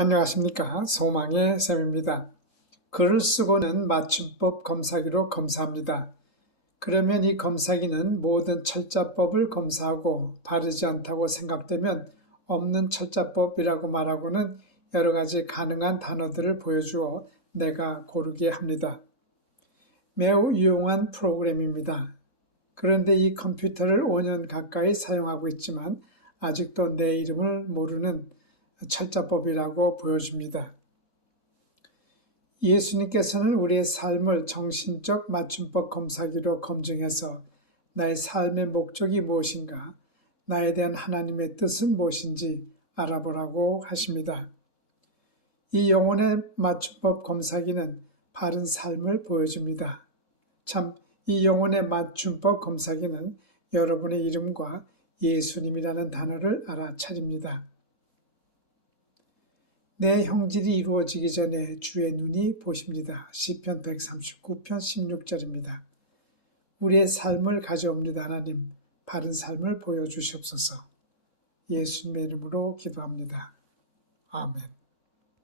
안녕하십니까. 소망의 쌤입니다. 글을 쓰고는 맞춤법 검사기로 검사합니다. 그러면 이 검사기는 모든 철자법을 검사하고 바르지 않다고 생각되면 없는 철자법이라고 말하고는 여러 가지 가능한 단어들을 보여주어 내가 고르게 합니다. 매우 유용한 프로그램입니다. 그런데 이 컴퓨터를 5년 가까이 사용하고 있지만 아직도 내 이름을 모르는 철자법이라고 보여줍니다. 예수님께서는 우리의 삶을 정신적 맞춤법 검사기로 검증해서 나의 삶의 목적이 무엇인가, 나에 대한 하나님의 뜻은 무엇인지 알아보라고 하십니다. 이 영혼의 맞춤법 검사기는 바른 삶을 보여줍니다. 참, 이 영혼의 맞춤법 검사기는 여러분의 이름과 예수님이라는 단어를 알아차립니다. 내 형질이 이루어지기 전에 주의 눈이 보십니다. 시편 139편 16절입니다. 우리의 삶을 가져옵니다. 하나님, 바른 삶을 보여주시옵소서. 예수님의 이름으로 기도합니다. 아멘.